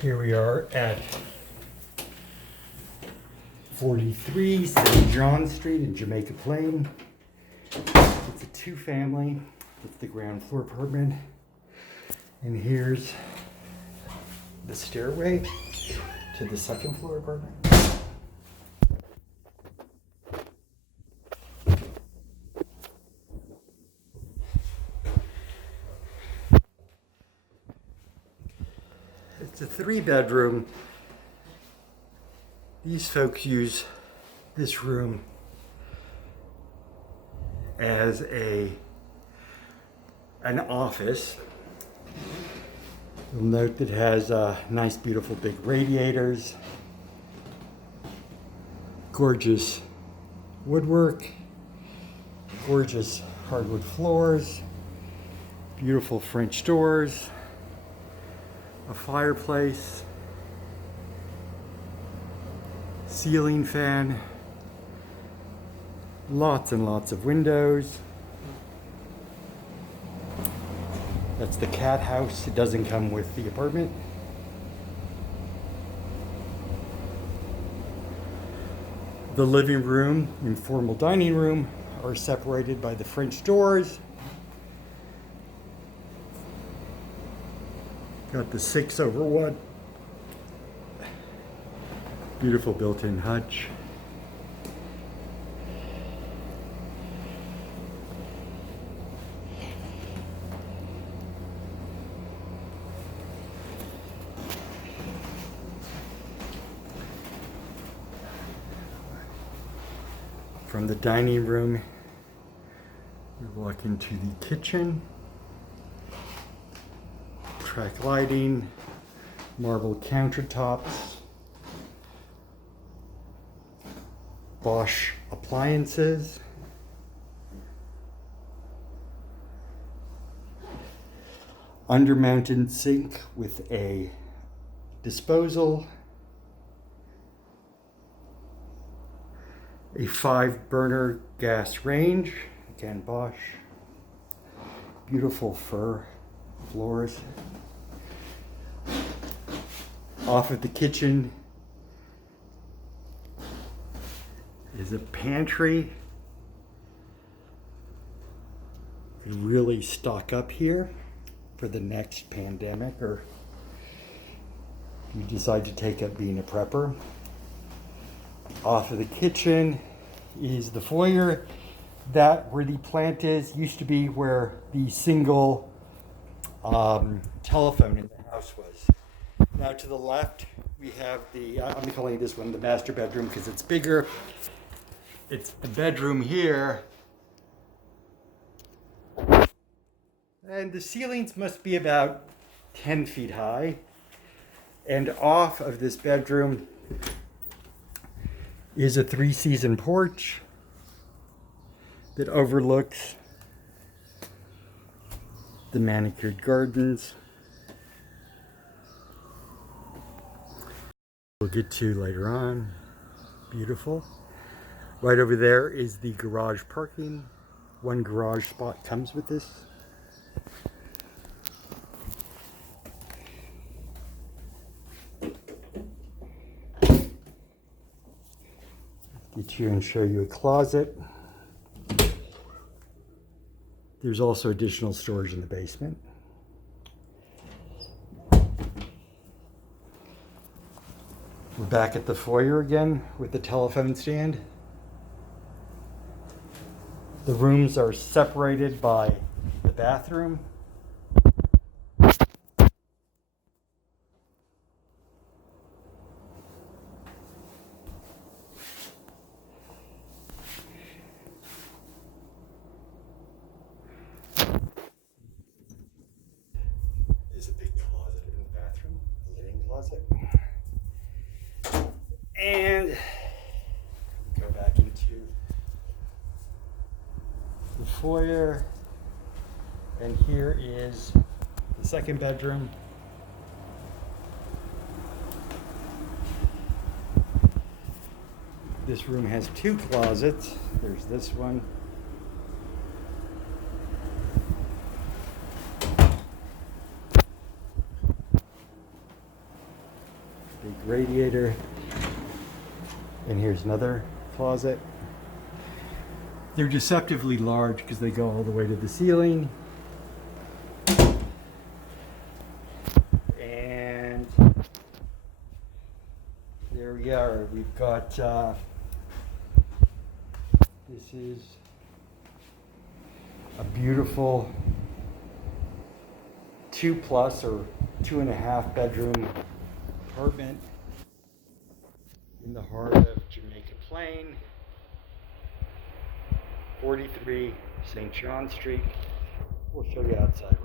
Here we are at 43 St. John Street in Jamaica Plain. It's a two-family. It's the ground floor apartment. And here's the stairway to the second floor apartment. It's a 3-bedroom. These folks use this room as an office. You'll note that it has nice, beautiful, big radiators, gorgeous woodwork, gorgeous hardwood floors, beautiful French doors, a fireplace, ceiling fan, lots and lots of windows. That's the cat house. It doesn't come with the apartment. The living room and formal dining room are separated by the French doors. Got the 6/1. Beautiful built-in hutch. From the dining room, we walk into the kitchen. Track lighting, marble countertops, Bosch appliances, undermounted sink with a disposal, a 5-burner gas range, again Bosch, beautiful fur floors. Off of the kitchen is a pantry. You can really stock up here for the next pandemic, or you decide to take up being a prepper. Off of the kitchen is the foyer. That where the plant is used to be where the single telephone in the house was. Now to the left we have the, I'm calling this one the master bedroom because it's bigger. It's the bedroom here. And the ceilings must be about 10 feet high. And off of this bedroom is a 3-season porch that overlooks the manicured gardens. We'll get to later on. Beautiful. Right over there is the garage parking. 1 garage spot comes with this. Get here and show you a closet. There's also additional storage in the basement. We're back at the foyer again with the telephone stand. The rooms are separated by the bathroom. There's a big closet in the bathroom, a linen closet. And go back into the foyer, and here is the second bedroom. This room has 2 closets. There's this one. radiator. And here's another closet. They're deceptively large because they go all the way to the ceiling. And there we are. We've got, this is a beautiful 2+ or 2.5 bedroom apartment in the heart of Jamaica Plain, 43 St. John Street. We'll show you outside.